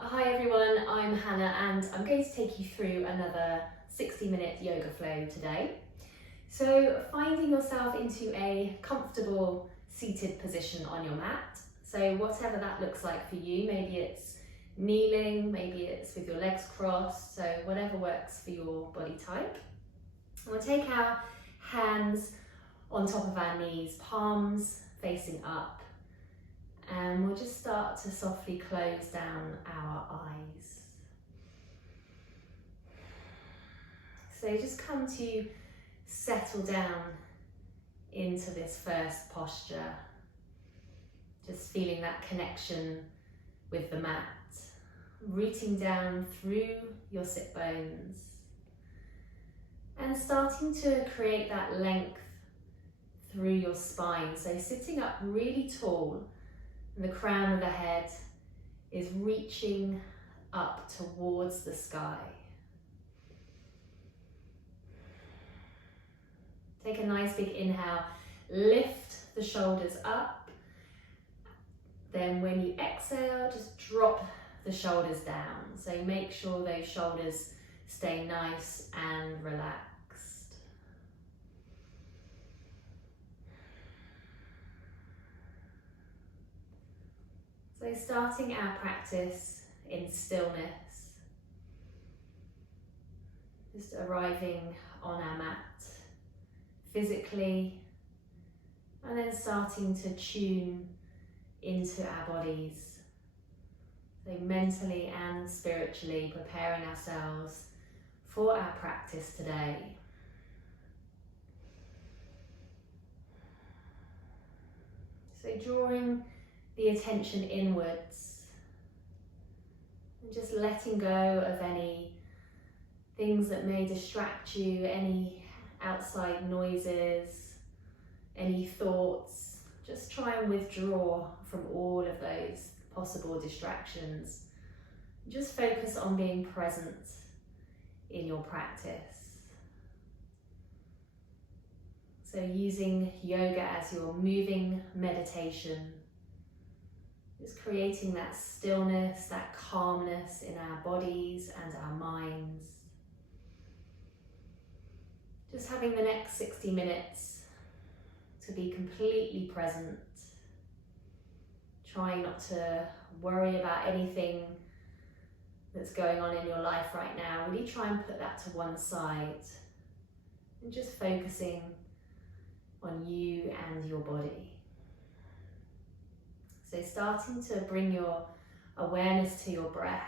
Hi everyone, I'm Hannah and I'm going to take you through another 60-minute yoga flow today. So finding yourself into a comfortable seated position on your mat. So whatever that looks like for you, maybe it's kneeling, maybe it's with your legs crossed, so whatever works for your body type. We'll take our hands on top of our knees, palms facing up. And we'll just start to softly close down our eyes. So just come to settle down into this first posture. Just feeling that connection with the mat, rooting down through your sit bones and starting to create that length through your spine. So sitting up really tall. And the crown of the head is reaching up towards the sky. Take a nice big inhale, lift the shoulders up. Then when you exhale, just drop the shoulders down. So make sure those shoulders stay nice and relaxed. So starting our practice in stillness, just arriving on our mat physically, and then starting to tune into our bodies. So mentally and spiritually preparing ourselves for our practice today. So drawing the attention inwards and just letting go of any things that may distract you, any outside noises, any thoughts. Just try and withdraw from all of those possible distractions. Just focus on being present in your practice. So using yoga as your moving meditation, just creating that stillness, that calmness in our bodies and our minds. Just having the next 60 minutes to be completely present. Trying not to worry about anything that's going on in your life right now. Really try and put that to one side. And just focusing on you and your body. So starting to bring your awareness to your breath,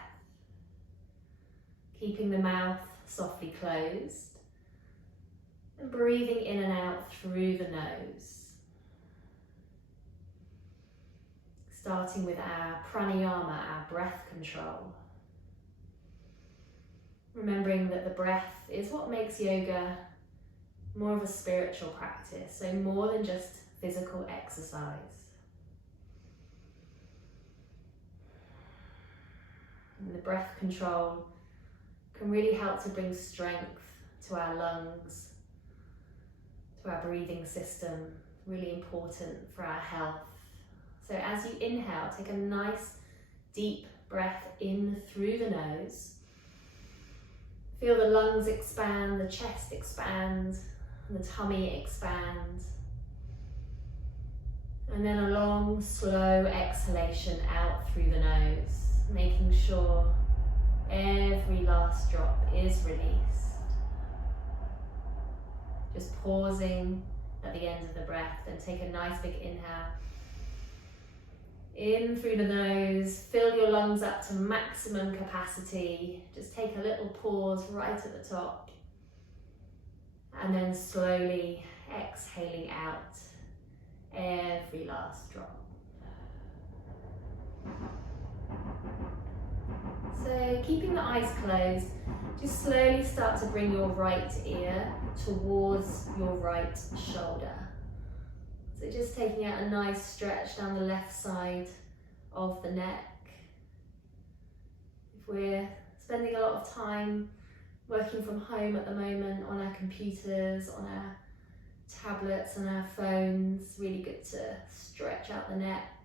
keeping the mouth softly closed and breathing in and out through the nose. Starting with our pranayama, our breath control. Remembering that the breath is what makes yoga more of a spiritual practice, so more than just physical exercise. And the breath control can really help to bring strength to our lungs, to our breathing system, really important for our health. So as you inhale, take a nice deep breath in through the nose. Feel the lungs expand, the chest expand, and the tummy expand. And then a long, slow exhalation out through the nose. Making sure every last drop is released. Just pausing at the end of the breath and take a nice big inhale. In through the nose, fill your lungs up to maximum capacity. Just take a little pause right at the top. And then slowly exhaling out every last drop. So keeping the eyes closed, just slowly start to bring your right ear towards your right shoulder. So just taking out a nice stretch down the left side of the neck. If we're spending a lot of time working from home at the moment on our computers, on our tablets and our phones, really good to stretch out the neck.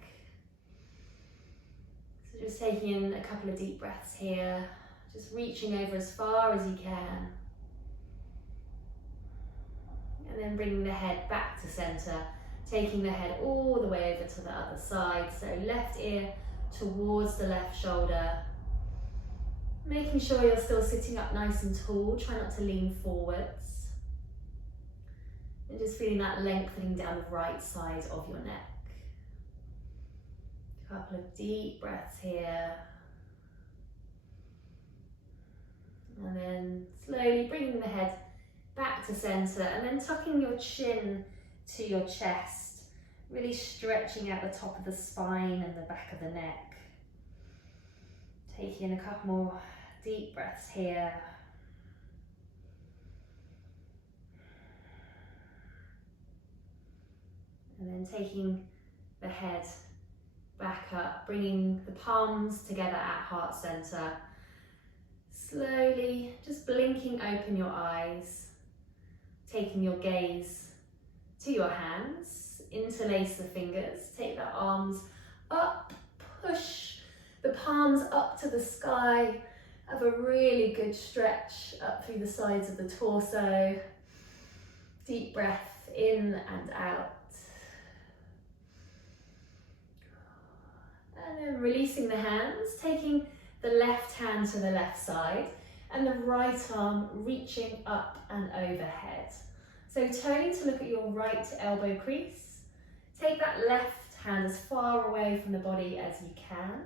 So just taking in a couple of deep breaths here, just reaching over as far as you can. And then bringing the head back to center, taking the head all the way over to the other side. So left ear towards the left shoulder. Making sure you're still sitting up nice and tall, try not to lean forwards. And just feeling that lengthening down the right side of your neck. A couple of deep breaths here. And then slowly bringing the head back to center and then tucking your chin to your chest, really stretching out the top of the spine and the back of the neck. Taking in a couple more deep breaths here. And then taking the head back up, bringing the palms together at heart center. Slowly, just blinking open your eyes, taking your gaze to your hands, interlace the fingers, take the arms up, push the palms up to the sky. Have a really good stretch up through the sides of the torso. Deep breath in and out. And then releasing the hands, taking the left hand to the left side and the right arm reaching up and overhead. So turning to look at your right elbow crease. Take that left hand as far away from the body as you can.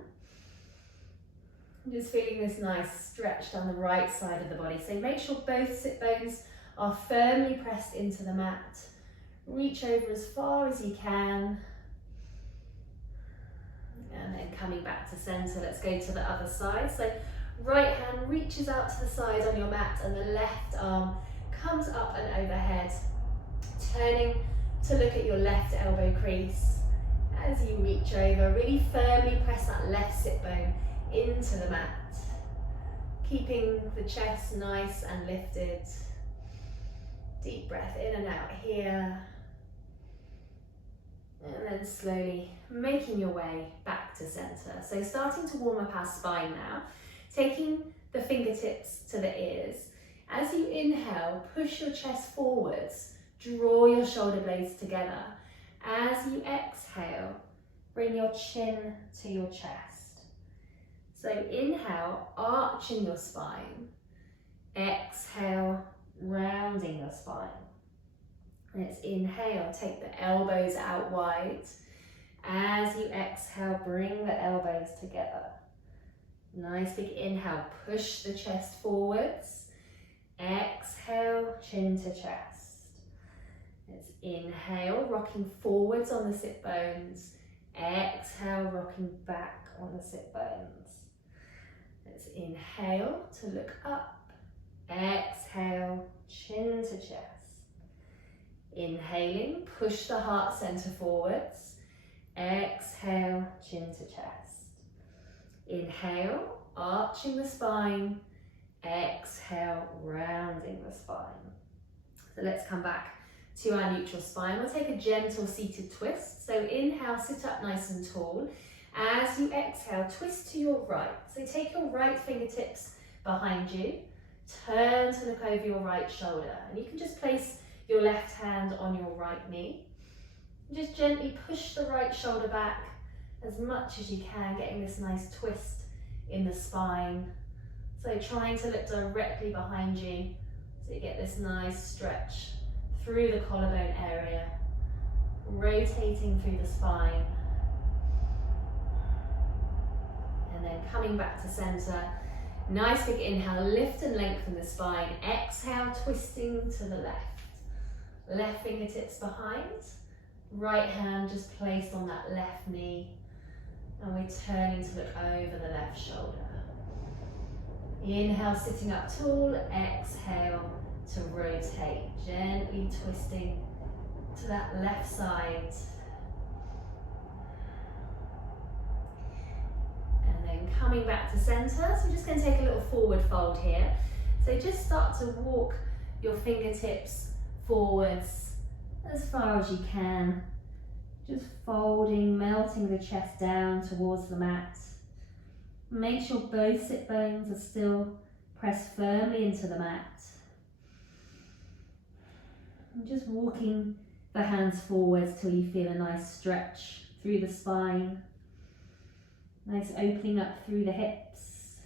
Just feeling this nice stretch down the right side of the body. So make sure both sit bones are firmly pressed into the mat. Reach over as far as you can. And then coming back to center, let's go to the other side. So right hand reaches out to the side on your mat and the left arm comes up and overhead. Turning to look at your left elbow crease. As you reach over, really firmly press that left sit bone into the mat. Keeping the chest nice and lifted. Deep breath in and out here. And then slowly making your way back to center. So starting to warm up our spine now. Taking the fingertips to the ears. As you inhale, push your chest forwards. Draw your shoulder blades together. As you exhale, bring your chin to your chest. So inhale, arching your spine. Exhale, rounding your spine. Let's inhale, take the elbows out wide. As you exhale, bring the elbows together. Nice big inhale, push the chest forwards. Exhale, chin to chest. Let's inhale, rocking forwards on the sit bones. Exhale, rocking back on the sit bones. Let's inhale to look up. Exhale, chin to chest. Inhaling, push the heart center forwards. Exhale, chin to chest. Inhale, arching the spine. Exhale, rounding the spine. So let's come back to our neutral spine. We'll take a gentle seated twist. So inhale, sit up nice and tall. As you exhale, twist to your right. So take your right fingertips behind you. Turn to look over your right shoulder. And you can just place your left hand on your right knee. Just gently push the right shoulder back as much as you can, getting this nice twist in the spine. So trying to look directly behind you so you get this nice stretch through the collarbone area, rotating through the spine. And then coming back to center. Nice big inhale, lift and lengthen the spine. Exhale, twisting to the left. Left fingertips behind, right hand just placed on that left knee, and we're turning to look over the left shoulder. Inhale, sitting up tall. Exhale to rotate, gently twisting to that left side. And then coming back to center, so we're just going to take a little forward fold here. So just start to walk your fingertips forwards as far as you can, just folding, melting the chest down towards the mat. Make sure both sit bones are still pressed firmly into the mat. And just walking the hands forwards till you feel a nice stretch through the spine. Nice opening up through the hips.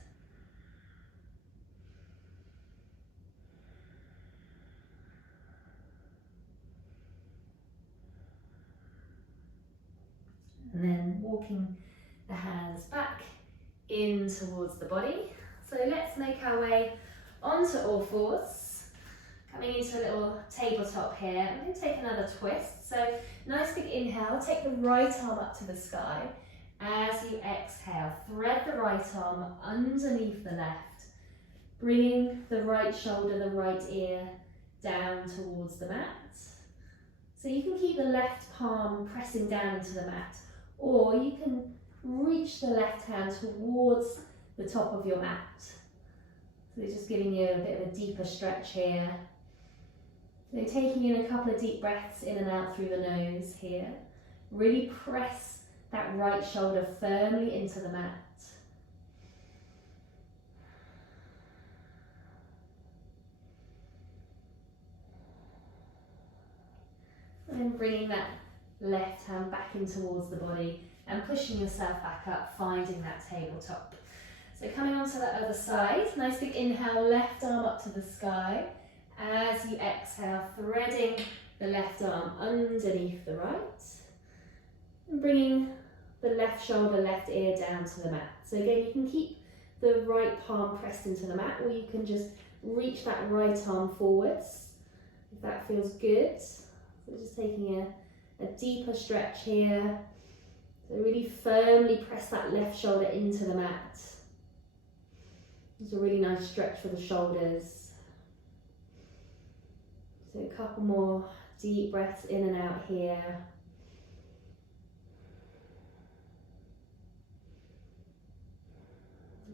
And then walking the hands back in towards the body. So let's make our way onto all fours. Coming into a little tabletop here. I'm going to take another twist. So nice big inhale, take the right arm up to the sky. As you exhale, thread the right arm underneath the left, bringing the right shoulder, the right ear down towards the mat. So you can keep the left palm pressing down into the mat, or you can reach the left hand towards the top of your mat. So it's just giving you a bit of a deeper stretch here. So taking in a couple of deep breaths in and out through the nose here. Really press that right shoulder firmly into the mat. And then bringing that left hand back in towards the body and pushing yourself back up, finding that tabletop. So coming onto the other side, nice big inhale, left arm up to the sky. As you exhale, threading the left arm underneath the right. And bringing the left shoulder, left ear down to the mat. So again, you can keep the right palm pressed into the mat, or you can just reach that right arm forwards, if that feels good. So just taking a deeper stretch here. So really firmly press that left shoulder into the mat. It's a really nice stretch for the shoulders. So a couple more deep breaths in and out here.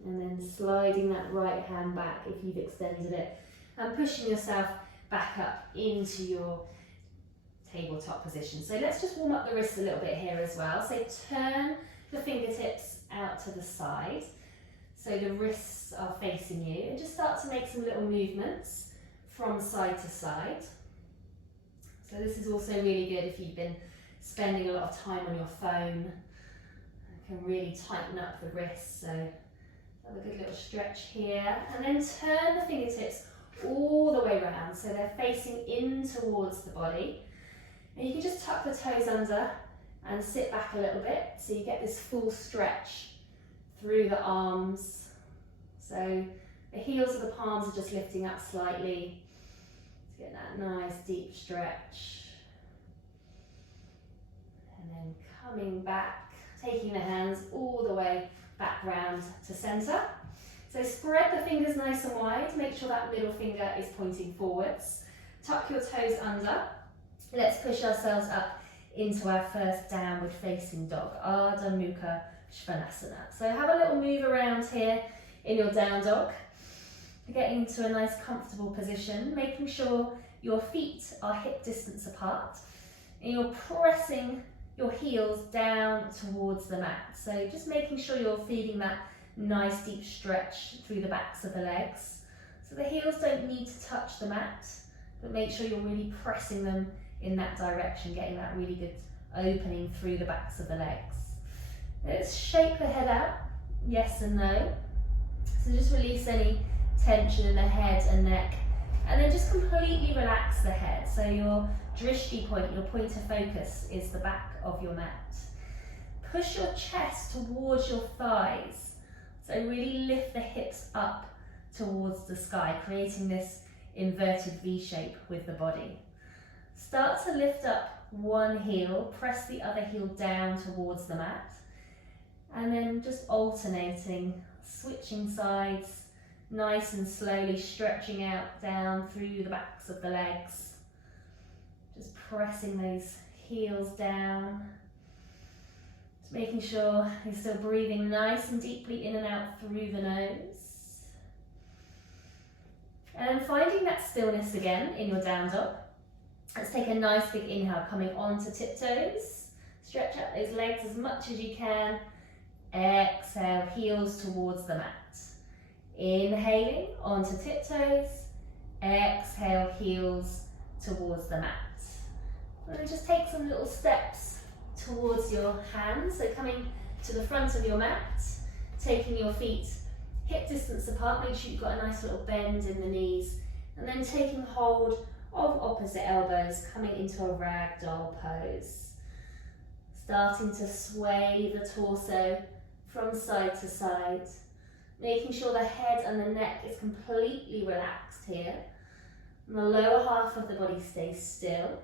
And then sliding that right hand back if you've extended it, and pushing yourself back up into your tabletop position. So let's just warm up the wrists a little bit here as well. So turn the fingertips out to the side, so the wrists are facing you, and just start to make some little movements from side to side. So this is also really good if you've been spending a lot of time on your phone. It can really tighten up the wrists. So have a good little stretch here, and then turn the fingertips all the way around so they're facing in towards the body. And you can just tuck the toes under and sit back a little bit so you get this full stretch through the arms. So the heels of the palms are just lifting up slightly to get that nice deep stretch. And then coming back, taking the hands all the way back round to centre. So spread the fingers nice and wide, make sure that middle finger is pointing forwards. Tuck your toes under. Let's push ourselves up into our first downward facing dog, Ardha Mukha Svanasana. So have a little move around here in your down dog, getting into a nice comfortable position, making sure your feet are hip distance apart, and you're pressing your heels down towards the mat. So just making sure you're feeling that nice deep stretch through the backs of the legs. So the heels don't need to touch the mat, but make sure you're really pressing them in that direction, getting that really good opening through the backs of the legs. Let's shake the head out, yes and no. So just release any tension in the head and neck, and then just completely relax the head. So your drishti point, your point of focus, is the back of your mat. Push your chest towards your thighs. So really lift the hips up towards the sky, creating this inverted V shape with the body. Start to lift up one heel, press the other heel down towards the mat, and then just alternating, switching sides, nice and slowly stretching out down through the backs of the legs. Just pressing those heels down. Just making sure you're still breathing nice and deeply in and out through the nose. And then finding that stillness again in your down dog. Let's take a nice big inhale, coming onto tiptoes. Stretch out those legs as much as you can. Exhale, heels towards the mat. Inhaling onto tiptoes. Exhale, heels towards the mat. And then just take some little steps towards your hands. So coming to the front of your mat, taking your feet hip distance apart. Make sure you've got a nice little bend in the knees. And then taking hold of opposite elbows, coming into a ragdoll pose. Starting to sway the torso from side to side. Making sure the head and the neck is completely relaxed here. And the lower half of the body stays still.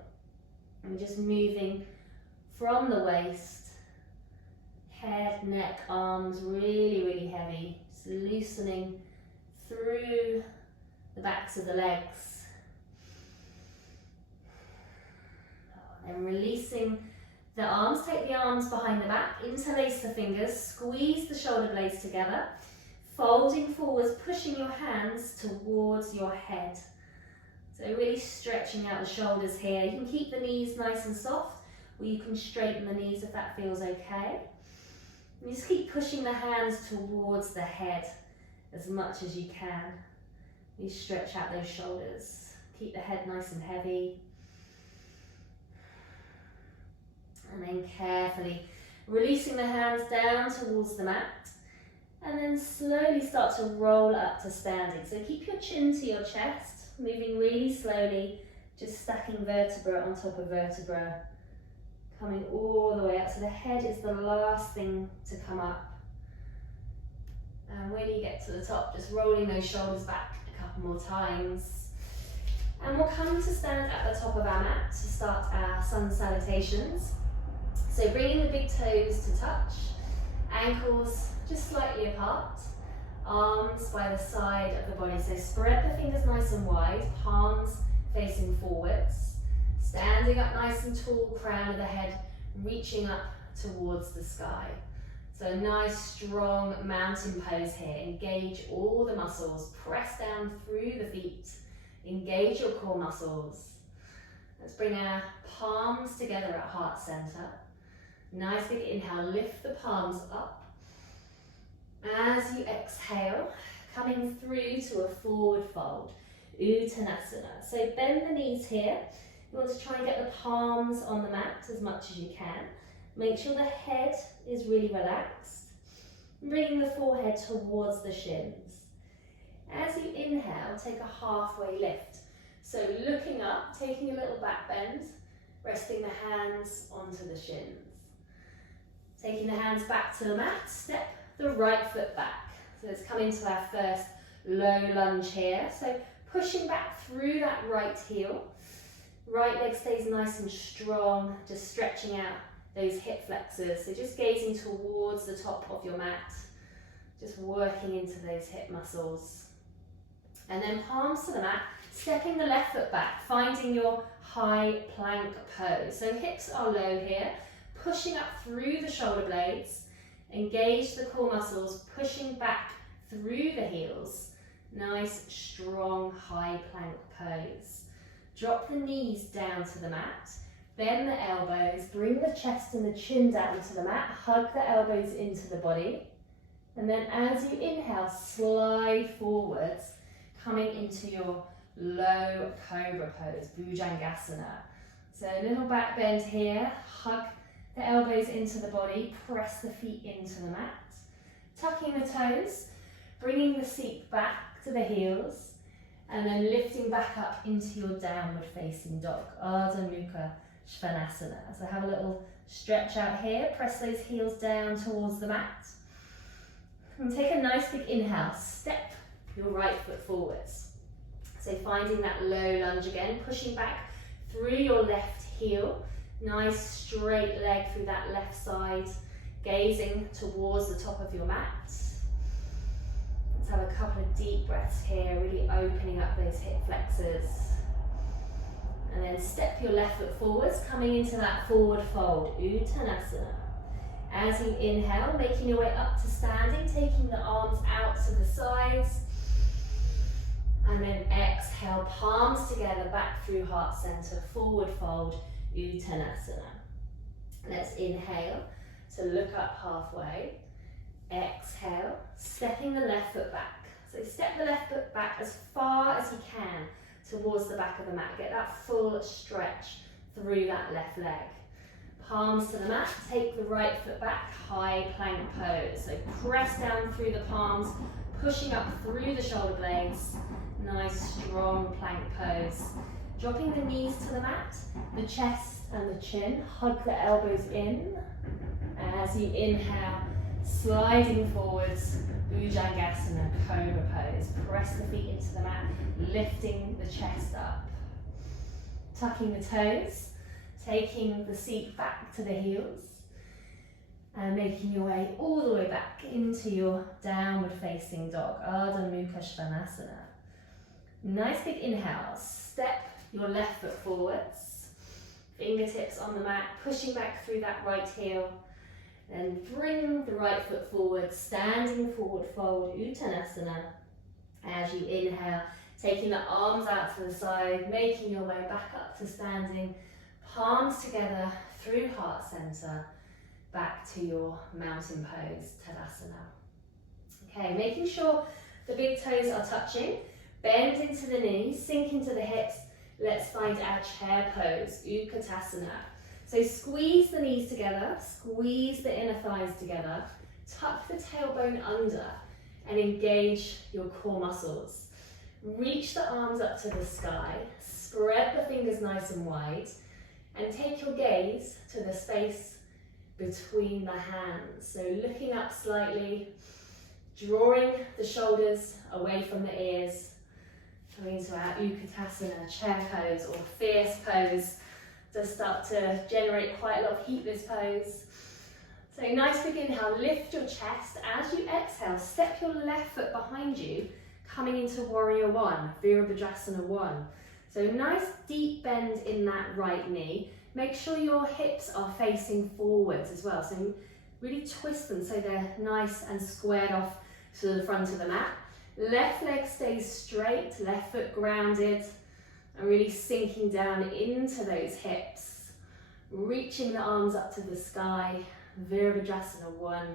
And just moving from the waist, head, neck, arms, really, really heavy. Just loosening through the backs of the legs. And releasing the arms, take the arms behind the back, interlace the fingers, squeeze the shoulder blades together, folding forwards, pushing your hands towards your head. So really stretching out the shoulders here. You can keep the knees nice and soft, or you can straighten the knees if that feels okay. And just keep pushing the hands towards the head as much as you can. You stretch out those shoulders. Keep the head nice and heavy. And then carefully releasing the hands down towards the mat. And then slowly start to roll up to standing. So keep your chin to your chest, moving really slowly, just stacking vertebra on top of vertebra. Coming all the way up. So the head is the last thing to come up. And when you get to the top, just rolling those shoulders back a couple more times. And we'll come to stand at the top of our mat to start our sun salutations. So bringing the big toes to touch, ankles just slightly apart, arms by the side of the body. So spread the fingers nice and wide, palms facing forwards, standing up nice and tall, crown of the head reaching up towards the sky. So a nice strong mountain pose here. Engage all the muscles, press down through the feet, engage your core muscles. Let's bring our palms together at heart center. Nice big inhale, lift the palms up. As you exhale, coming through to a forward fold, Uttanasana. So bend the knees here. You want to try and get the palms on the mat as much as you can. Make sure the head is really relaxed. Bringing the forehead towards the shins. As you inhale, take a halfway lift. So looking up, taking a little back bend, resting the hands onto the shins. Taking the hands back to the mat, step the right foot back. So let's come into our first low lunge here. So pushing back through that right heel. Right leg stays nice and strong, just stretching out those hip flexors. So just gazing towards the top of your mat, just working into those hip muscles. And then palms to the mat, stepping the left foot back, finding your high plank pose. So hips are low here. Pushing up through the shoulder blades, engage the core muscles, pushing back through the heels. Nice, strong, high plank pose. Drop the knees down to the mat, bend the elbows, bring the chest and the chin down to the mat, hug the elbows into the body. And then as you inhale, slide forwards, coming into your low cobra pose, Bhujangasana. So a little back bend here, hug the elbows into the body, press the feet into the mat, tucking the toes, bringing the seat back to the heels, and then lifting back up into your downward facing dog, Ardha Mukha Svanasana. So have a little stretch out here, press those heels down towards the mat, and take a nice big inhale, step your right foot forwards. So finding that low lunge again, pushing back through your left heel, nice straight leg through that left side, gazing towards the top of your mat. Let's have a couple of deep breaths here, really opening up those hip flexors. And then step your left foot forwards, coming into that forward fold, Uttanasana. As you inhale, making your way up to standing, taking the arms out to the sides. And then exhale, palms together, back through heart center, forward fold, Uttanasana. Let's inhale to look up halfway. Exhale, stepping the left foot back. So step the left foot back as far as you can towards the back of the mat. Get that full stretch through that left leg. Palms to the mat, take the right foot back, high plank pose. So press down through the palms, pushing up through the shoulder blades. Nice strong plank pose. Dropping the knees to the mat, the chest and the chin, hug the elbows in. As you inhale, sliding forwards, Bhujangasana, Cobra pose. Press the feet into the mat, lifting the chest up. Tucking the toes, taking the seat back to the heels, and making your way all the way back into your downward facing dog, Ardha Mukha Svanasana. Nice big inhale, step your left foot forwards, fingertips on the mat, pushing back through that right heel. Then bring the right foot forward, standing forward fold, Uttanasana. As you inhale, taking the arms out to the side, making your way back up to standing, palms together through heart center, back to your mountain pose, Tadasana. Okay, making sure the big toes are touching, bend into the knees, sink into the hips. Let's find our chair pose, Utkatasana. So squeeze the knees together, squeeze the inner thighs together, tuck the tailbone under and engage your core muscles. Reach the arms up to the sky, spread the fingers nice and wide, and take your gaze to the space between the hands. So looking up slightly, drawing the shoulders away from the ears, coming to our Utkatasana, chair pose or fierce pose. Does start to generate quite a lot of heat, this pose. So nice big inhale, lift your chest. As you exhale, step your left foot behind you, coming into Warrior One, Virabhadrasana 1. So nice deep bend in that right knee. Make sure your hips are facing forwards as well. So really twist them so they're nice and squared off to the front of the mat. Left leg stays straight, left foot grounded. And really sinking down into those hips, reaching the arms up to the sky, Virabhadrasana 1,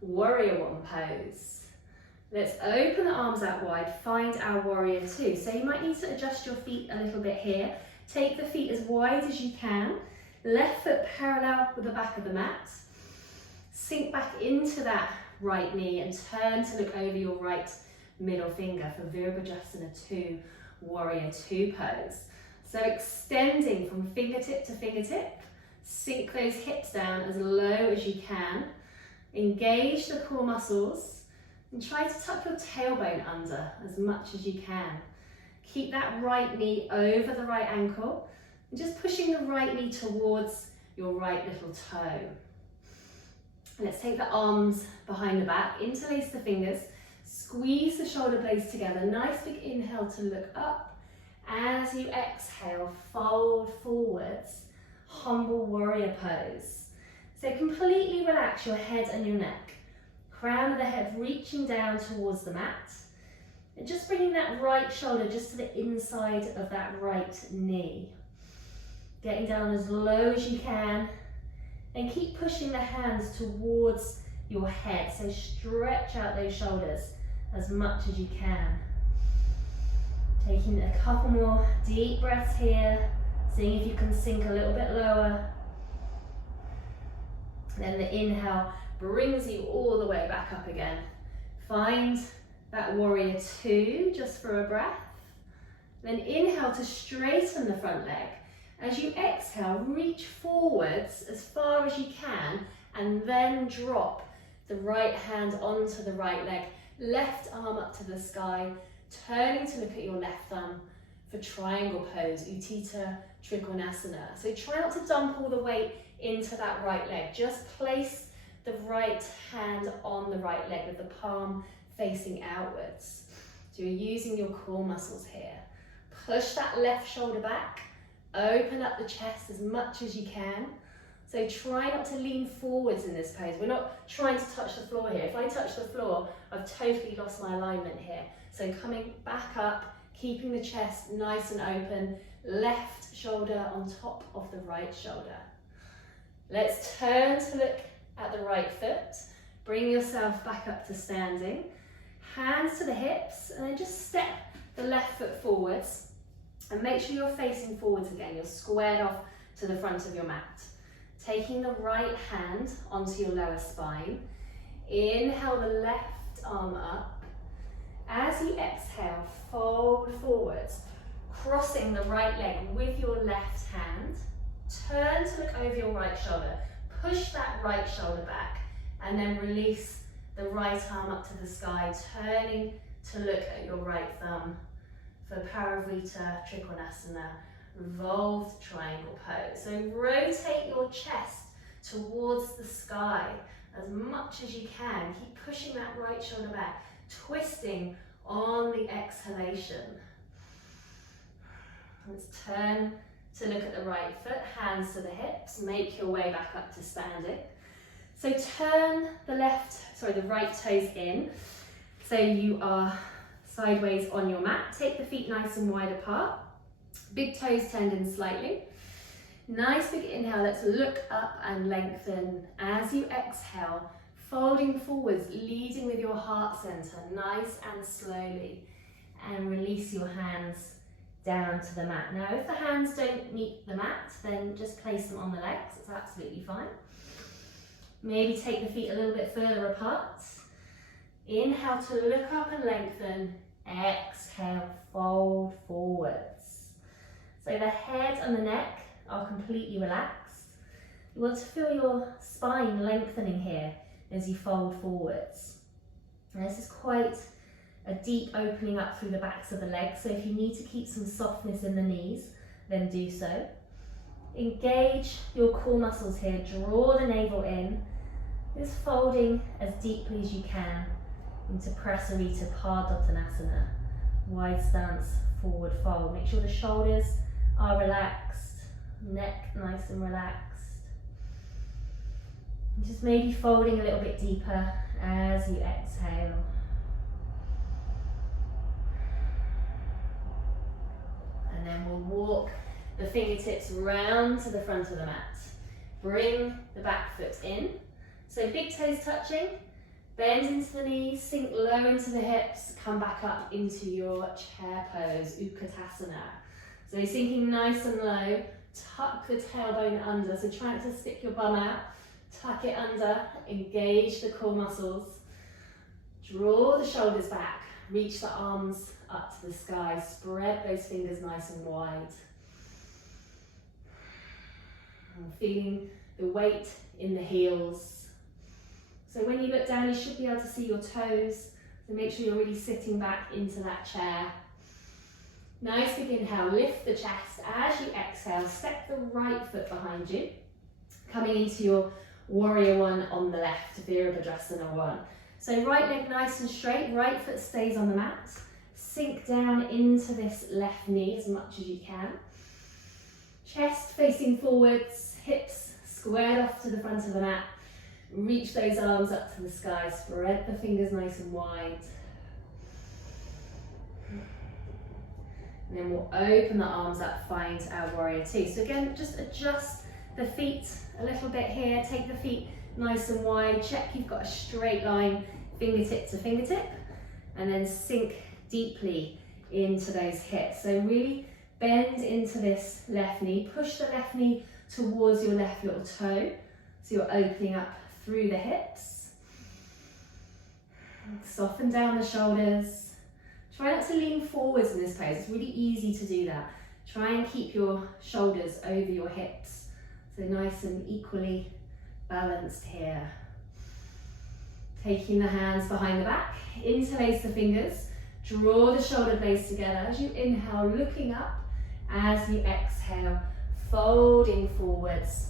Warrior One pose. Let's open the arms out wide, find our Warrior 2. So you might need to adjust your feet a little bit here. Take the feet as wide as you can, left foot parallel with the back of the mat. Sink back into that right knee and turn to look over your right middle finger for Virabhadrasana 2, Warrior 2 pose. So extending from fingertip to fingertip, sink those hips down as low as you can, engage the core muscles and try to tuck your tailbone under as much as you can. Keep that right knee over the right ankle and just pushing the right knee towards your right little toe. And let's take the arms behind the back, interlace the fingers, squeeze the shoulder blades together. Nice big inhale to look up. As you exhale, fold forwards, humble warrior pose. So completely relax your head and your neck. Crown of the head reaching down towards the mat. And just bringing that right shoulder just to the inside of that right knee. Getting down as low as you can. And keep pushing the hands towards your head. So stretch out those shoulders as much as you can. Taking a couple more deep breaths here, seeing if you can sink a little bit lower. Then the inhale brings you all the way back up again. Find that Warrior 2 just for a breath. Then inhale to straighten the front leg. As you exhale, reach forwards as far as you can and then drop the right hand onto the right leg. Left arm up to the sky, turning to look at your left thumb for triangle pose, Utthita Trikonasana. So try not to dump all the weight into that right leg. Just place the right hand on the right leg with the palm facing outwards. So you're using your core muscles here. Push that left shoulder back, open up the chest as much as you can. So try not to lean forwards in this pose. We're not trying to touch the floor here. If I touch the floor, I've totally lost my alignment here. So coming back up, keeping the chest nice and open, left shoulder on top of the right shoulder. Let's turn to look at the right foot. Bring yourself back up to standing. Hands to the hips, and then just step the left foot forwards. And make sure you're facing forwards again. You're squared off to the front of your mat. Taking the right hand onto your lower spine. Inhale the left arm up. As you exhale, fold forwards, crossing the right leg with your left hand. Turn to look over your right shoulder. Push that right shoulder back, and then release the right arm up to the sky, turning to look at your right thumb for Parivrtta Trikonasana, revolved triangle pose. So rotate your chest towards the sky as much as you can. Keep pushing that right shoulder back, twisting on the exhalation. Let's turn to look at the right foot, hands to the hips, make your way back up to standing. So turn the right toes in, so you are sideways on your mat. Take the feet nice and wide apart, big toes turned in slightly. Nice big inhale, let's look up and lengthen. As you exhale, folding forwards, leading with your heart center, nice and slowly. And release your hands down to the mat. Now, if the hands don't meet the mat, then just place them on the legs, it's absolutely fine. Maybe take the feet a little bit further apart. Inhale to look up and lengthen. Exhale, fold forwards. So the head and the neck are completely relaxed. You want to feel your spine lengthening here as you fold forwards. And this is quite a deep opening up through the backs of the legs, so if you need to keep some softness in the knees, then do so. Engage your core muscles here, draw the navel in, just folding as deeply as you can into Parivrtta Padottanasana, wide stance, forward fold. Make sure the shoulders are relaxed, neck nice and relaxed. And just maybe folding a little bit deeper as you exhale. And then we'll walk the fingertips round to the front of the mat. Bring the back foot in. So big toes touching, bend into the knees, sink low into the hips, come back up into your chair pose, Utkatasana. So sinking nice and low, tuck the tailbone under. So try not to stick your bum out, tuck it under, engage the core muscles. Draw the shoulders back, reach the arms up to the sky, spread those fingers nice and wide. And feeling the weight in the heels. So when you look down, you should be able to see your toes, so make sure you're really sitting back into that chair. Nice big inhale, lift the chest. As you exhale, step the right foot behind you, coming into your warrior one on the left, Virabhadrasana 1. So right leg nice and straight, right foot stays on the mat. Sink down into this left knee as much as you can. Chest facing forwards, hips squared off to the front of the mat. Reach those arms up to the sky, spread the fingers nice and wide. And then we'll open the arms up, find our warrior 2. So again, just adjust the feet a little bit here, take the feet nice and wide, check you've got a straight line, fingertip to fingertip, and then sink deeply into those hips. So really bend into this left knee, push the left knee towards your left little toe, so you're opening up through the hips. Soften down the shoulders. Try not to lean forwards in this pose, it's really easy to do that. Try and keep your shoulders over your hips, so nice and equally balanced here. Taking the hands behind the back, interlace the fingers, draw the shoulder blades together as you inhale, looking up, as you exhale, folding forwards,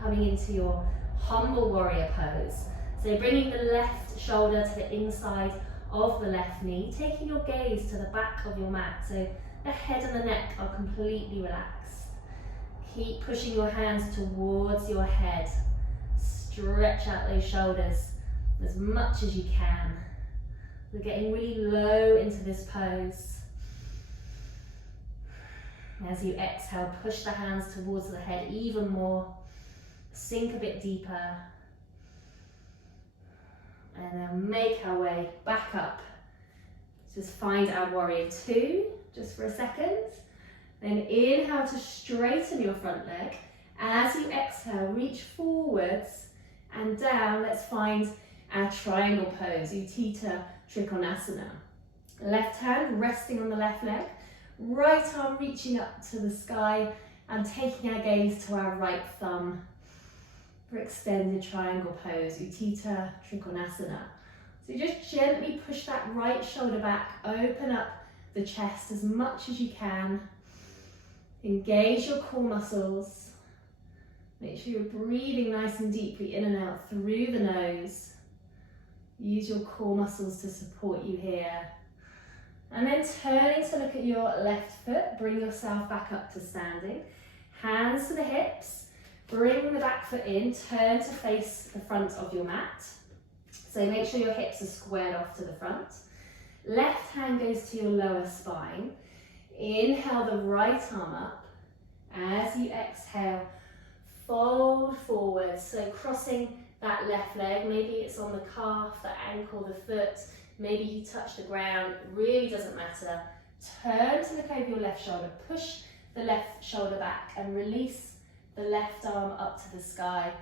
coming into your humble warrior pose. So bringing the left shoulder to the inside of the left knee, taking your gaze to the back of your mat, so the head and the neck are completely relaxed. Keep pushing your hands towards your head, stretch out those shoulders as much as you can. We're getting really low into this pose. As you exhale, push the hands towards the head even more, sink a bit deeper. And then make our way back up. Just find our warrior two, just for a second. Then inhale to straighten your front leg. As you exhale, reach forwards and down. Let's find our triangle pose, Utthita Trikonasana. Left hand resting on the left leg, right arm reaching up to the sky and taking our gaze to our right thumb for extended triangle pose, Utthita Trikonasana. So just gently push that right shoulder back, open up the chest as much as you can. Engage your core muscles. Make sure you're breathing nice and deeply in and out through the nose. Use your core muscles to support you here. And then turning to look at your left foot, bring yourself back up to standing. Hands to the hips, bring the back foot in, turn to face the front of your mat. So make sure your hips are squared off to the front. Left hand goes to your lower spine. Inhale the right arm up. As you exhale, fold forward. So crossing that left leg, maybe it's on the calf, the ankle, the foot, maybe you touch the ground, really doesn't matter. Turn to look over your left shoulder, push the left shoulder back and release the left arm up to the sky.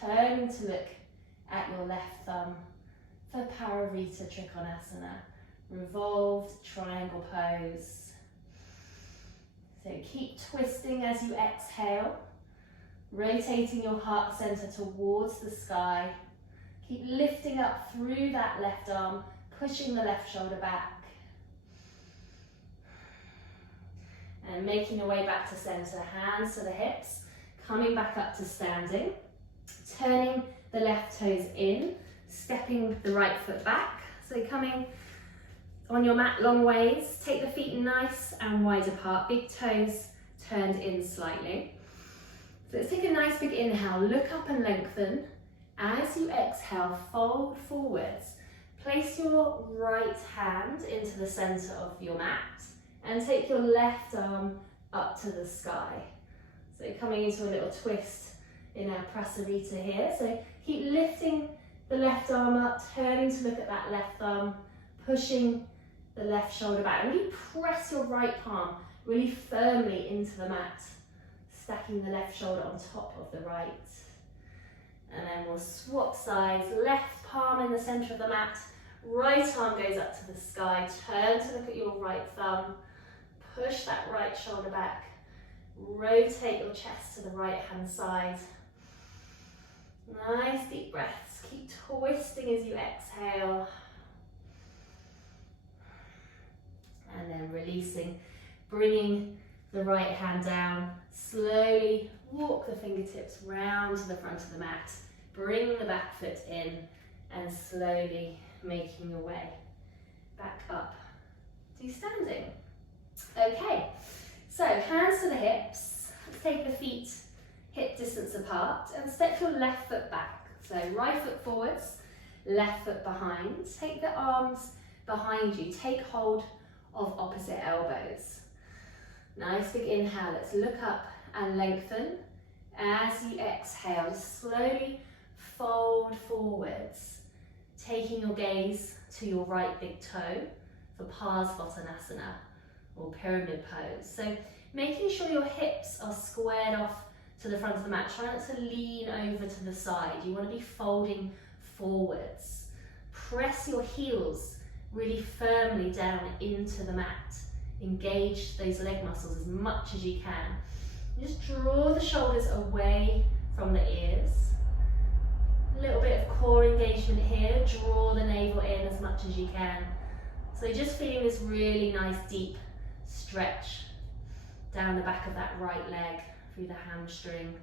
Turning to look at your left thumb for Parivrtta Trikonasana, revolved triangle pose. So keep twisting as you exhale, rotating your heart center towards the sky. Keep lifting up through that left arm, pushing the left shoulder back. And making your way back to center, hands to the hips, coming back up to standing, turning the left toes in, stepping the right foot back. So coming on your mat long ways, take the feet nice and wide apart, big toes turned in slightly. So let's take a nice big inhale, look up and lengthen. As you exhale, fold forwards. Place your right hand into the center of your mat and take your left arm up to the sky. So coming into a little twist in our Parivrtta here. So keep lifting the left arm up, turning to look at that left thumb, pushing the left shoulder back. And really press your right palm really firmly into the mat, stacking the left shoulder on top of the right. And then we'll swap sides, left palm in the center of the mat, right arm goes up to the sky, turn to look at your right thumb, push that right shoulder back, rotate your chest to the right hand side. Nice deep breaths, keep twisting as you exhale. And then releasing, bringing the right hand down, slowly walk the fingertips round to the front of the mat, bring the back foot in and slowly making your way back up to standing. Okay, so hands to the hips, let's take the feet hip distance apart and step your left foot back. So right foot forwards, left foot behind, take the arms behind you, take hold of opposite elbows. Nice big inhale, let's look up and lengthen. As you exhale, just slowly fold forwards, taking your gaze to your right big toe for Parsvottanasana or pyramid pose. So making sure your hips are squared off to the front of the mat. Try not to lean over to the side. You want to be folding forwards. Press your heels really firmly down into the mat. Engage those leg muscles as much as you can. Just draw the shoulders away from the ears. A little bit of core engagement here. Draw the navel in as much as you can. So just feeling this really nice deep stretch down the back of that right leg through the hamstring.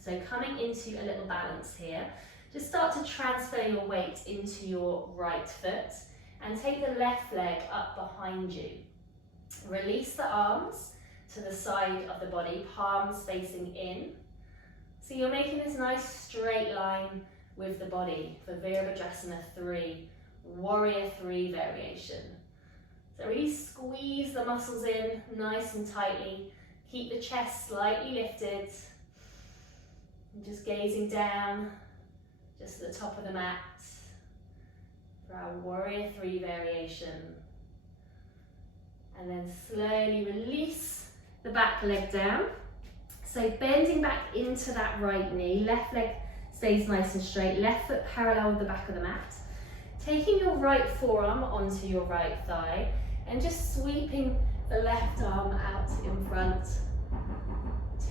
So coming into a little balance here. Just start to transfer your weight into your right foot and take the left leg up behind you. Release the arms to the side of the body, palms facing in. So you're making this nice straight line with the body for Virabhadrasana 3, Warrior 3 variation. So really squeeze the muscles in nice and tightly. Keep the chest slightly lifted. And just gazing down just at the top of the mat for our warrior 3 variation. And then slowly release the back leg down. So bending back into that right knee, left leg stays nice and straight, left foot parallel with the back of the mat. Taking your right forearm onto your right thigh and just sweeping the left arm out in front.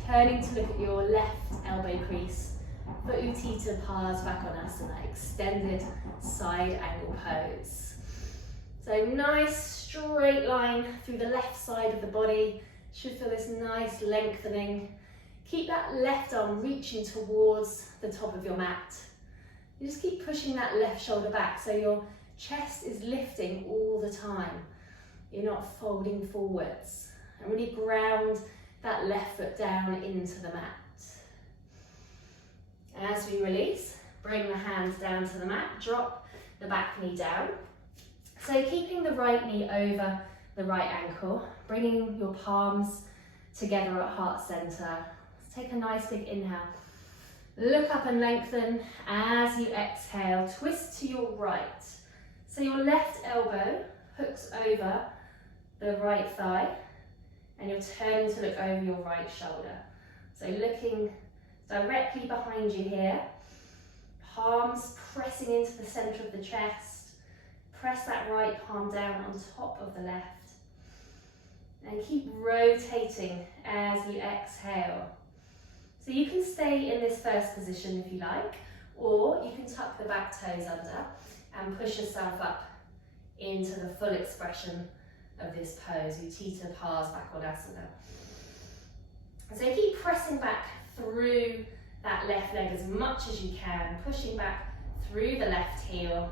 Turning to look at your left elbow crease for Utthita Parsvakonasana, extended side angle pose. So nice straight line through the left side of the body. Should feel this nice lengthening. Keep that left arm reaching towards the top of your mat. You just keep pushing that left shoulder back so your chest is lifting all the time. You're not folding forwards. And really ground that left foot down into the mat. As we release, bring the hands down to the mat, drop the back knee down. So keeping the right knee over the right ankle, bringing your palms together at heart center. Let's take a nice big inhale. Look up and lengthen. As you exhale, twist to your right. So your left elbow hooks over the right thigh and you're turning to look over your right shoulder. So looking directly behind you here, palms pressing into the center of the chest. Press that right palm down on top of the left. And keep rotating as you exhale. So you can stay in this first position if you like, or you can tuck the back toes under and push yourself up into the full expression of this pose, Utthita Parsvakonasana. So keep pressing back through that left leg as much as you can, pushing back through the left heel,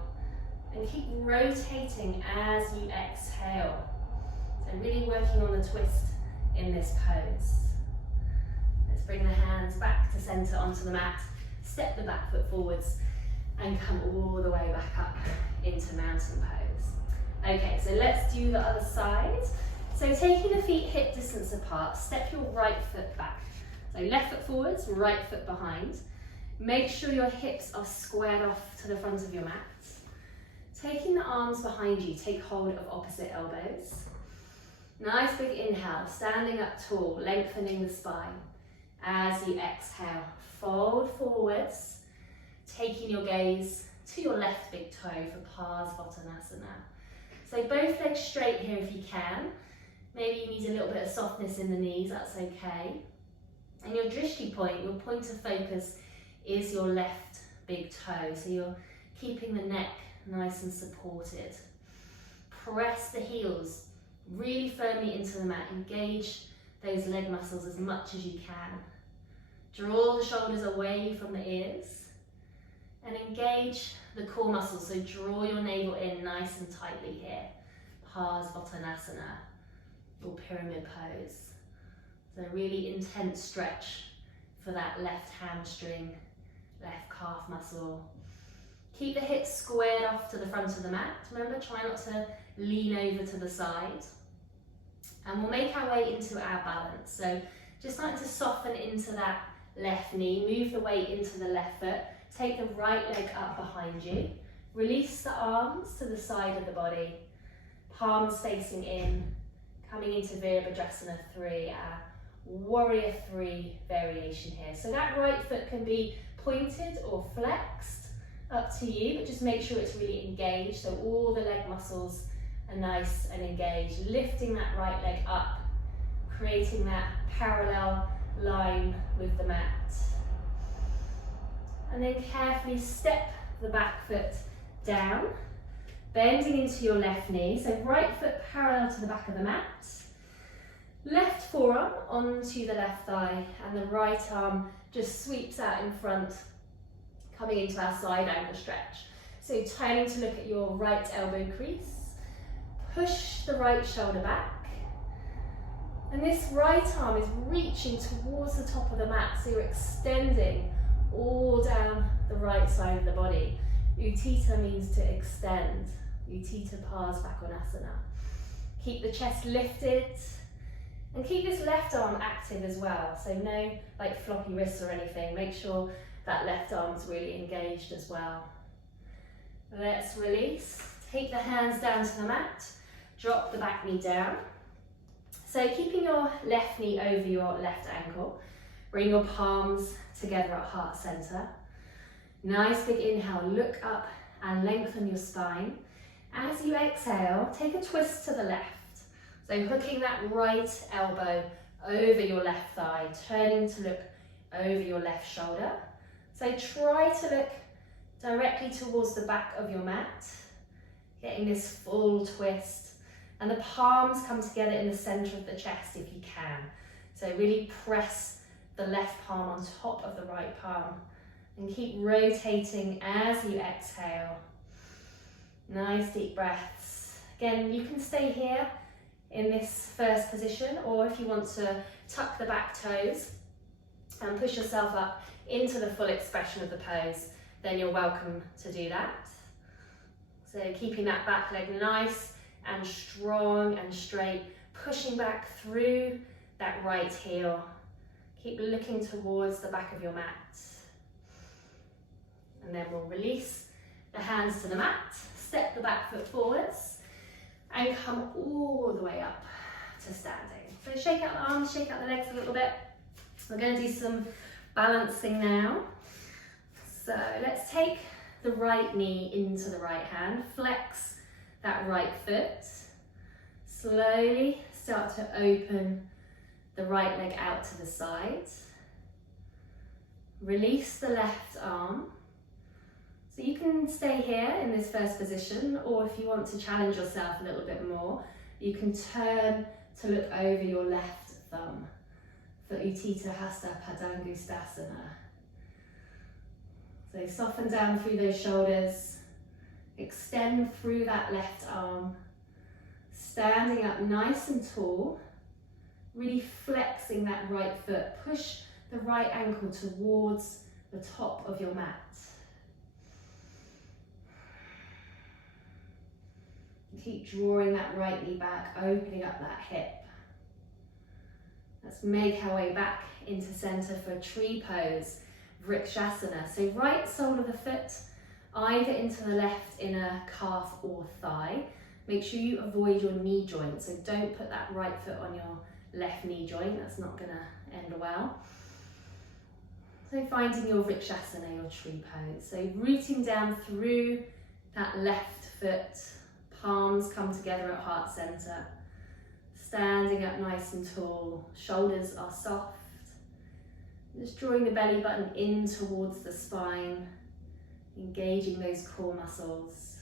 and keep rotating as you exhale. So really working on the twist in this pose. Let's bring the hands back to center onto the mat, step the back foot forwards, and come all the way back up into mountain pose. Okay, so let's do the other side. So taking the feet hip distance apart, step your right foot back. So left foot forwards, right foot behind. Make sure your hips are squared off to the front of your mat. Taking the arms behind you, take hold of opposite elbows. Nice big inhale, standing up tall, lengthening the spine. As you exhale, fold forwards, taking your gaze to your left big toe for Parsvakonasana. So both legs straight here if you can. Maybe you need a little bit of softness in the knees, that's okay. And your drishti point, your point of focus, is your left big toe. So you're keeping the neck nice and supported. Press the heels really firmly into the mat. Engage those leg muscles as much as you can. Draw the shoulders away from the ears and engage the core muscles. So draw your navel in nice and tightly here. Parsvakonasana, or pyramid pose. So really intense stretch for that left hamstring, left calf muscle. Keep the hips squared off to the front of the mat. Remember, try not to lean over to the side. And we'll make our way into our balance. So just starting to soften into that left knee, move the weight into the left foot, take the right leg up behind you, release the arms to the side of the body, palms facing in, coming into Virabhadrasana 3, our warrior 3 variation here. So that right foot can be pointed or flexed, up to you, but just make sure it's really engaged, so all the leg muscles are nice and engaged, lifting that right leg up, creating that parallel line with the mat. And then carefully step the back foot down, bending into your left knee, so right foot parallel to the back of the mat, left forearm onto the left thigh, and the right arm just sweeps out in front, coming into our side angle stretch. So turning to look at your right elbow crease, push the right shoulder back, and this right arm is reaching towards the top of the mat, so you're extending all down the right side of the body. Utthita means to extend, Utthita Parsvakonasana. Keep the chest lifted, and keep this left arm active as well, so no like floppy wrists or anything. Make sure that left arm's really engaged as well. Let's release. Take the hands down to the mat. Drop the back knee down. So keeping your left knee over your left ankle, bring your palms together at heart center. Nice big inhale, look up and lengthen your spine. As you exhale, take a twist to the left. So hooking that right elbow over your left thigh, turning to look over your left shoulder. So try to look directly towards the back of your mat, getting this full twist. And the palms come together in the center of the chest if you can. So really press the left palm on top of the right palm and keep rotating as you exhale. Nice deep breaths. Again, you can stay here in this first position, or if you want to tuck the back toes and push yourself up into the full expression of the pose, then you're welcome to do that. So keeping that back leg nice and strong and straight, pushing back through that right heel. Keep looking towards the back of your mat. And then we'll release the hands to the mat, step the back foot forwards, and come all the way up to standing. So shake out the arms, shake out the legs a little bit. We're going to do some balancing now. So let's take the right knee into the right hand, flex that right foot. Slowly start to open the right leg out to the side. Release the left arm. So you can stay here in this first position, or if you want to challenge yourself a little bit more, you can turn to look over your left thumb for Utthita Hasta Padangusthasana. So soften down through those shoulders, extend through that left arm, standing up nice and tall, really flexing that right foot. Push the right ankle towards the top of your mat. Keep drawing that right knee back, opening up that hip. Let's make our way back into center for tree pose, Vrikshasana. So right sole of the foot, either into the left inner calf or thigh. Make sure you avoid your knee joint. So don't put that right foot on your left knee joint. That's not gonna end well. So finding your Vrikshasana, your tree pose. So rooting down through that left foot, palms come together at heart center. Standing up nice and tall, shoulders are soft. Just drawing the belly button in towards the spine, engaging those core muscles.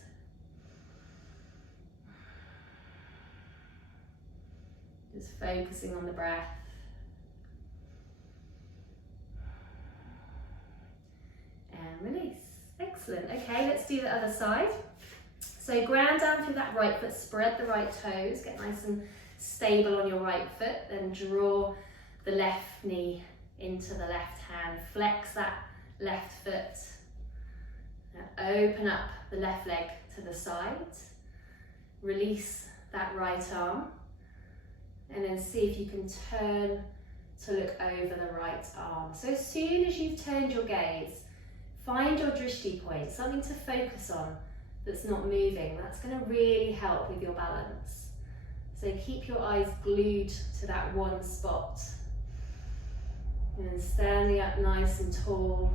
Just focusing on the breath. And release. Excellent. Okay, let's do the other side. So ground down through that right foot, spread the right toes, get nice and stable on your right foot, then draw the left knee into the left hand, flex that left foot, now open up the left leg to the side, release that right arm, and then see if you can turn to look over the right arm. So as soon as you've turned your gaze, find your drishti point, something to focus on that's not moving. That's going to really help with your balance. So keep your eyes glued to that one spot. And then standing up nice and tall,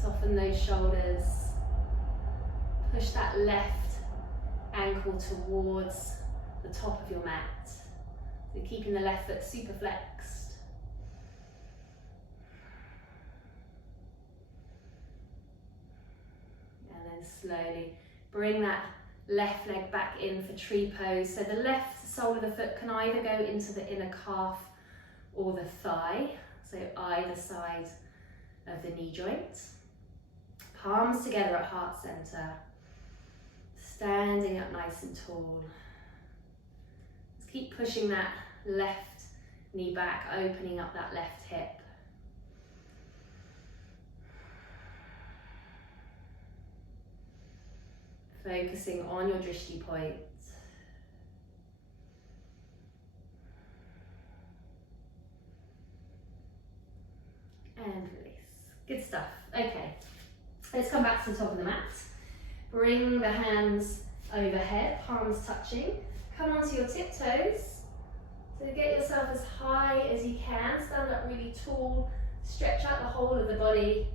soften those shoulders, push that left ankle towards the top of your mat. So keeping the left foot super flexed. And then slowly bring that left leg back in for tree pose. So the left sole of the foot can either go into the inner calf or the thigh, so either side of the knee joint. Palms together at heart center. Standing up nice and tall. Just keep pushing that left knee back, opening up that left hip. Focusing on your drishti point. And release. Good let's come back to the top of the mat. Bring the hands overhead, palms touching. Come onto your tiptoes. So get yourself as high as you can. Stand up really tall. Stretch out the whole of the body.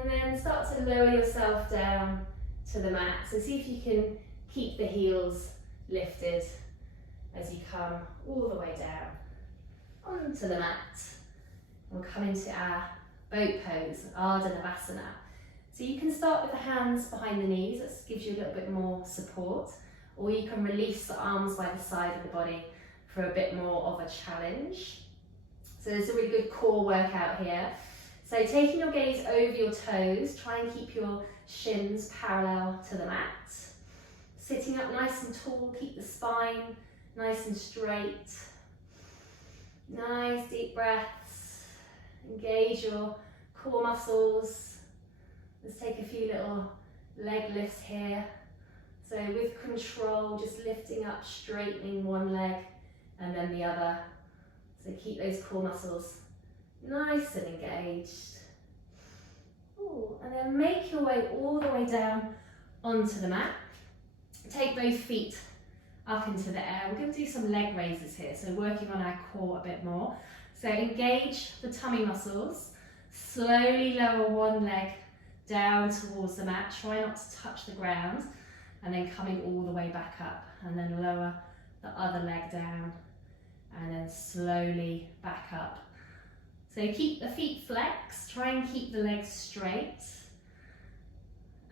And then start to lower yourself down to the mat. So see if you can keep the heels lifted as you come all the way down onto the mat. We'll come into our boat pose, Ardha Navasana. So you can start with the hands behind the knees, that gives you a little bit more support, or you can release the arms by the side of the body for a bit more of a challenge. So there's a really good core workout here. So taking your gaze over your toes, try and keep your shins parallel to the mat. Sitting up nice and tall, keep the spine nice and straight. Nice deep breaths. Engage your core muscles. Let's take a few little leg lifts here. So with control, just lifting up, straightening one leg and then the other. So keep those core muscles nice and engaged. Ooh, and then make your way all the way down onto the mat. Take both feet up into the air. We're going to do some leg raises here, so working on our core a bit more. So engage the tummy muscles. Slowly lower one leg down towards the mat. Try not to touch the ground. And then coming all the way back up. And then lower the other leg down. And then slowly back up. So keep the feet flexed. Try and keep the legs straight.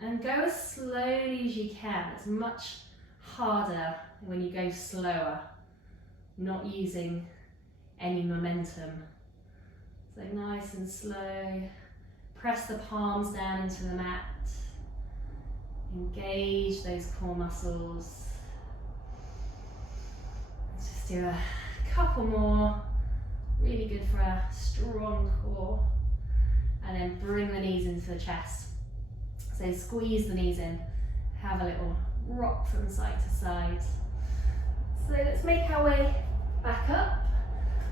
And go as slowly as you can. It's much harder when you go slower, not using any momentum. So nice and slow. Press the palms down into the mat. Engage those core muscles. Let's just do a couple more. Really good for a strong core. And then bring the knees into the chest. So squeeze the knees in. Have a little rock from side to side. So let's make our way back up.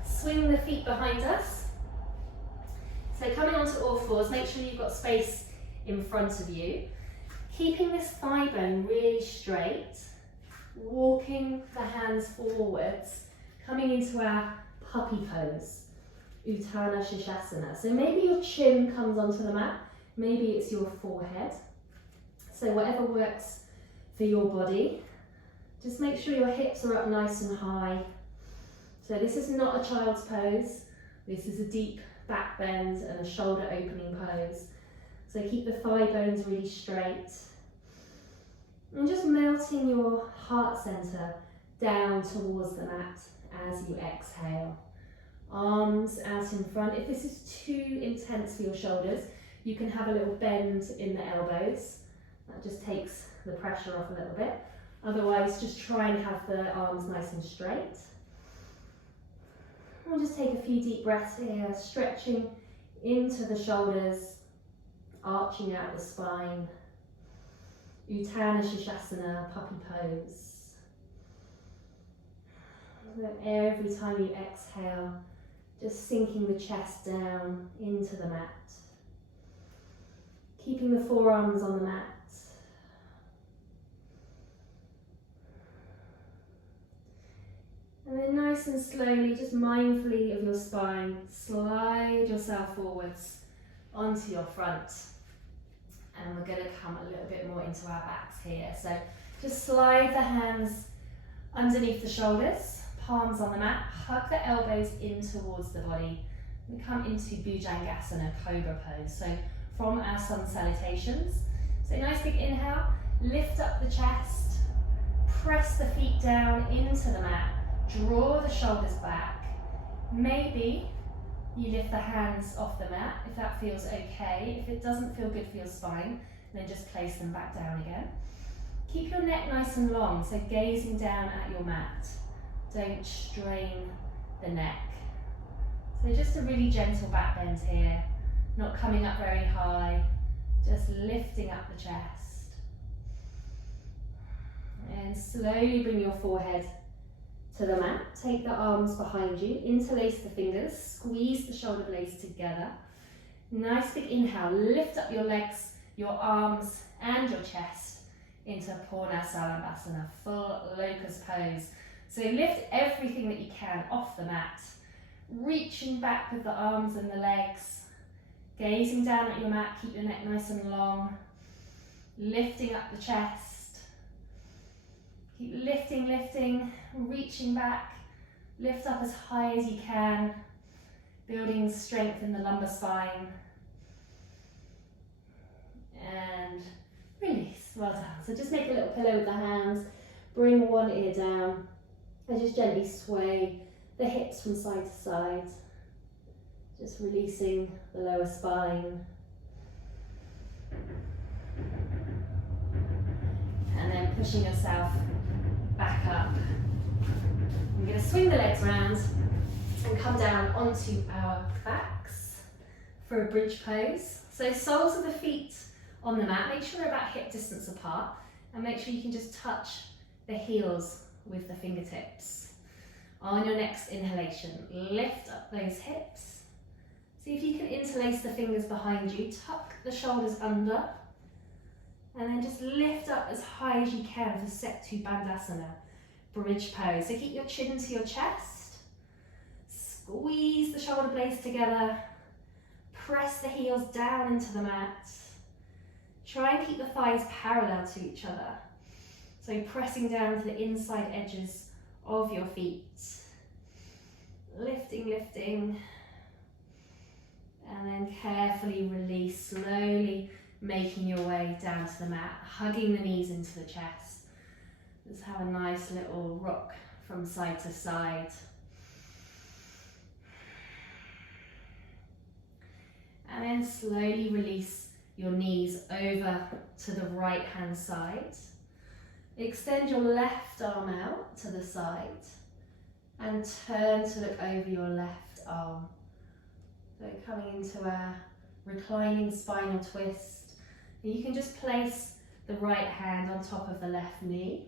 Swing the feet behind us. So coming onto all fours, make sure you've got space in front of you. Keeping this thigh bone really straight. Walking the hands forwards. Coming into our puppy pose, Utthana Shishasana. So maybe your chin comes onto the mat, maybe it's your forehead. So whatever works for your body. Just make sure your hips are up nice and high. So this is not a child's pose. This is a deep back bend and a shoulder opening pose. So keep the thigh bones really straight. And just melting your heart center down towards the mat as you exhale. Arms out in front. If this is too intense for your shoulders, you can have a little bend in the elbows. That just takes the pressure off a little bit. Otherwise, just try and have the arms nice and straight. We'll just take a few deep breaths here, stretching into the shoulders, arching out the spine. Utthana Shishasana, puppy pose. So every time you exhale, just sinking the chest down into the mat. Keeping the forearms on the mat. And then nice and slowly, just mindfully of your spine, slide yourself forwards onto your front. And we're going to come a little bit more into our backs here. So just slide the hands underneath the shoulders, palms on the mat, hug the elbows in towards the body. We come into Bhujangasana, cobra pose. So from our sun salutations. So nice big inhale, lift up the chest, press the feet down into the mat, draw the shoulders back. Maybe you lift the hands off the mat if that feels okay. If it doesn't feel good for your spine, then just place them back down again. Keep your neck nice and long, so gazing down at your mat. Don't strain the neck. So just a really gentle back bend here, not coming up very high, just lifting up the chest. And slowly bring your forehead to the mat. Take the arms behind you, interlace the fingers, squeeze the shoulder blades together. Nice big inhale, lift up your legs your arms and your chest into Purna Salamasana, full locust pose. So lift everything that you can off the mat, reaching back with the arms and the legs, gazing down at your mat, keep your neck nice and long, lifting up the chest, keep lifting, lifting, reaching back, lift up as high as you can, building strength in the lumbar spine, and release. Well done. So just make a little pillow with the hands, bring one ear down, and just gently sway the hips from side to side, just releasing the lower spine. And then pushing yourself back up. I'm going to swing the legs round and come down onto our backs for a bridge pose. So soles of the feet on the mat, make sure they're about hip distance apart, and make sure you can just touch the heels with the fingertips. On your next inhalation, lift up those hips. See if you can interlace the fingers behind you, tuck the shoulders under, and then just lift up as high as you can for Setu Bandhasana, bridge pose. So keep your chin to your chest, squeeze the shoulder blades together, press the heels down into the mat. Try and keep the thighs parallel to each other. So pressing down to the inside edges of your feet. Lifting, lifting. And then carefully release, slowly making your way down to the mat, hugging the knees into the chest. Just have a nice little rock from side to side. And then slowly release your knees over to the right hand side. Extend your left arm out to the side and turn to look over your left arm. So coming into a reclining spinal twist. And you can just place the right hand on top of the left knee.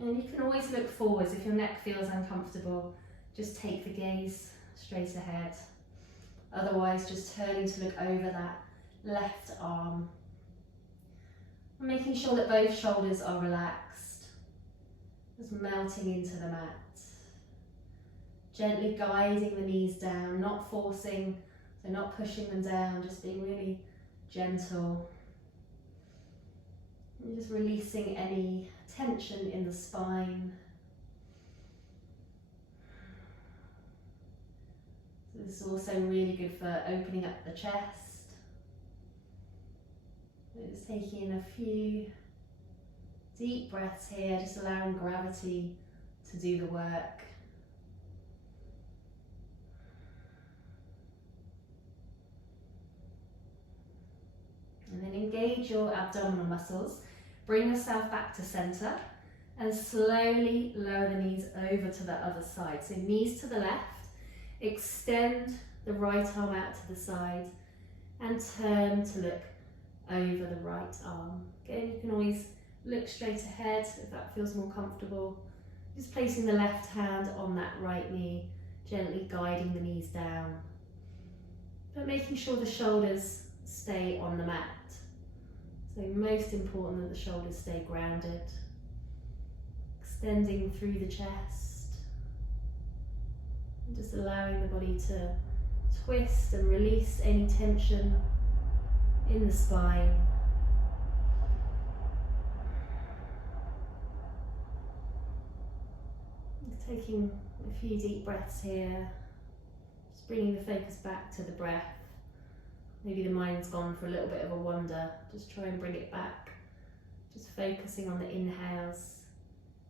And you can always look forwards if your neck feels uncomfortable. Just take the gaze straight ahead. Otherwise, just turning to look over that left arm. And making sure that both shoulders are relaxed. Just melting into the mat. Gently guiding the knees down, not forcing, so not pushing them down, just being really gentle. And just releasing any tension in the spine. So this is also really good for opening up the chest. So just taking in a few deep breaths here, just allowing gravity to do the work. And then engage your abdominal muscles. Bring yourself back to center and slowly lower the knees over to the other side. So knees to the left, extend the right arm out to the side and turn to look over the right arm. Again, you can always look straight ahead if that feels more comfortable. Just placing the left hand on that right knee, gently guiding the knees down. But making sure the shoulders stay on the mat. So most important that the shoulders stay grounded. Extending through the chest. And just allowing the body to twist and release any tension in the spine. Just taking a few deep breaths here. Just bringing the focus back to the breath. Maybe the mind's gone for a little bit of a wander. Just try and bring it back. Just focusing on the inhales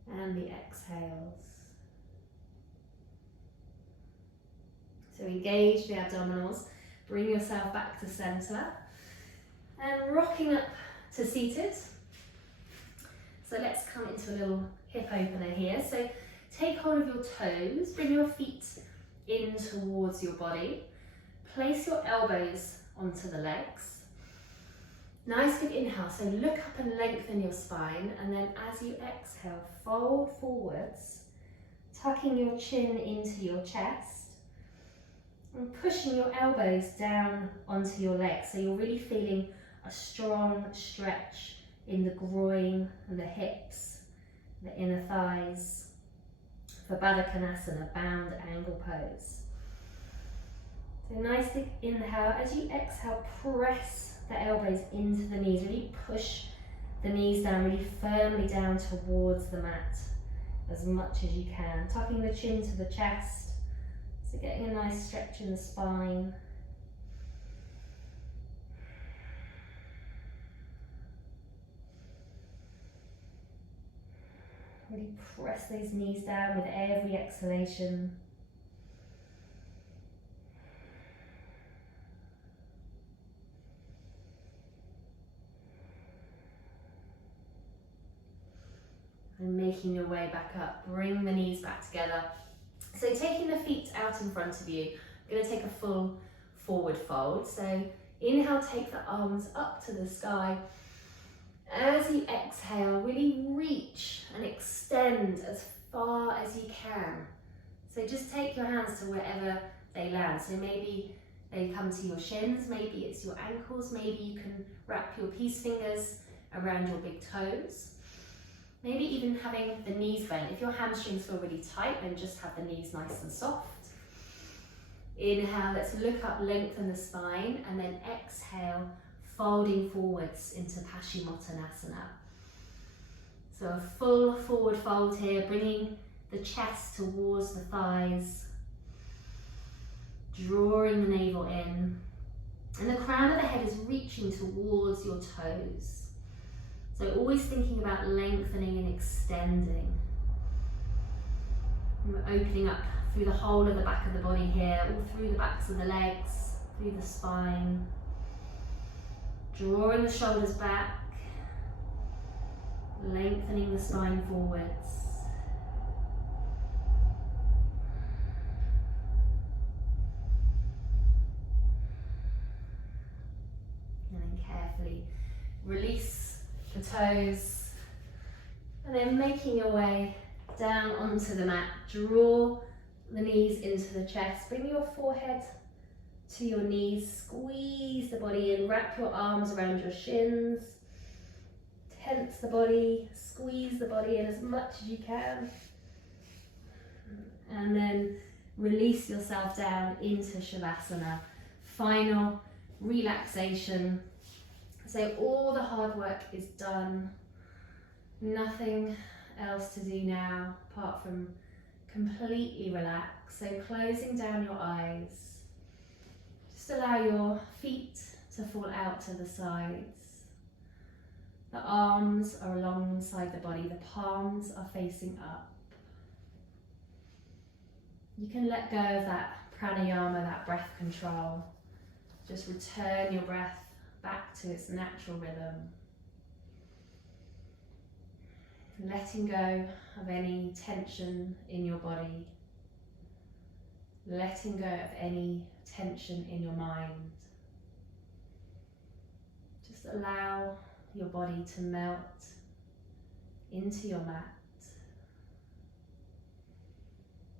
and the exhales. So engage the abdominals. Bring yourself back to center. And rocking up to seated. So let's come into a little hip opener here. So take hold of your toes. Bring your feet in towards your body. Place your elbows onto the legs. Nice big inhale, so look up and lengthen your spine, and then as you exhale, fold forwards, tucking your chin into your chest and pushing your elbows down onto your legs, so you're really feeling a strong stretch in the groin and the hips, the inner thighs, for Baddha Konasana, bound angle pose. So nice big inhale. As you exhale, press the elbows into the knees, really push the knees down, really firmly down towards the mat as much as you can. Tucking the chin to the chest, so getting a nice stretch in the spine. Really press those knees down with every exhalation. And making your way back up, bring the knees back together. So taking the feet out in front of you, I'm going to take a full forward fold. So inhale, take the arms up to the sky. As you exhale, really reach and extend as far as you can. So just take your hands to wherever they land. So maybe they come to your shins, maybe it's your ankles, maybe you can wrap your peace fingers around your big toes. Maybe even having the knees bent. If your hamstrings feel really tight, then just have the knees nice and soft. Inhale, let's look up, lengthen the spine, and then exhale, folding forwards into Paschimottanasana. So a full forward fold here, bringing the chest towards the thighs, drawing the navel in, and the crown of the head is reaching towards your toes. So always thinking about lengthening and extending. And we're opening up through the whole of the back of the body here, all through the backs of the legs, through the spine. Drawing the shoulders back, lengthening the spine forwards. And then carefully release the toes, and then making your way down onto the mat. Draw the knees into the chest, bring your forehead to your knees, squeeze the body in, wrap your arms around your shins, tense the body, squeeze the body in as much as you can, and then release yourself down into Shavasana. Final relaxation. So all the hard work is done, nothing else to do now apart from completely relax. So closing down your eyes, just allow your feet to fall out to the sides. The arms are alongside the body, the palms are facing up. You can let go of that pranayama, that breath control. Just return your breath back to its natural rhythm. Letting go of any tension in your body. Letting go of any tension in your mind. Just allow your body to melt into your mat.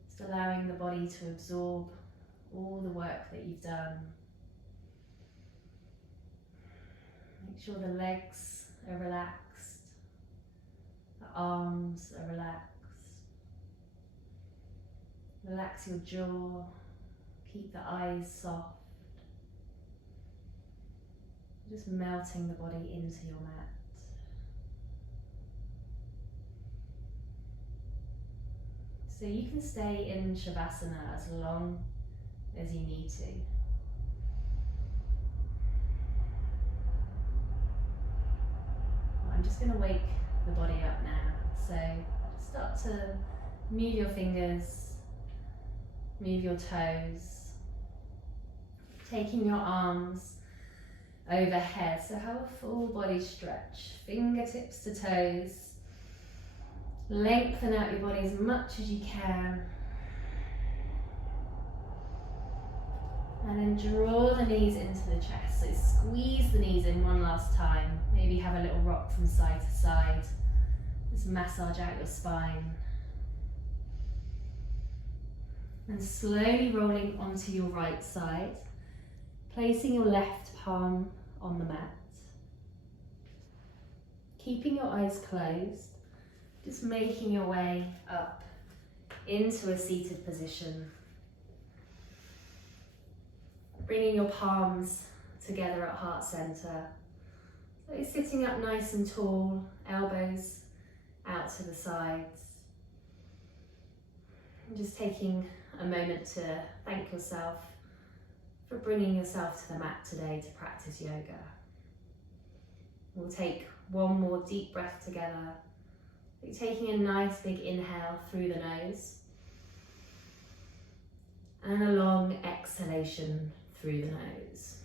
Just allowing the body to absorb all the work that you've done. Make sure the legs are relaxed, the arms are relaxed. Relax your jaw, keep the eyes soft. Just melting the body into your mat. So you can stay in Shavasana as long as you need to. I'm just going to wake the body up now. So start to move your fingers, move your toes, taking your arms overhead. So have a full body stretch, fingertips to toes. Lengthen out your body as much as you can. And then draw the knees into the chest. So squeeze the knees in one last time. Maybe have a little rock from side to side. Just massage out your spine. And slowly rolling onto your right side. Placing your left palm on the mat. keeping your eyes closed, just making your way up into a seated position. Bringing your palms together at heart center. So you're sitting up nice and tall, elbows out to the sides. And just taking a moment to thank yourself for bringing yourself to the mat today to practice yoga. We'll take one more deep breath together. You're taking a nice big inhale through the nose and a long exhalation through the nose.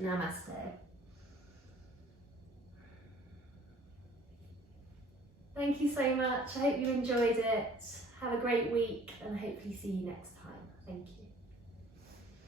Namaste. Thank you so much. I hope you enjoyed it. Have a great week and hopefully see you next time. Thank you.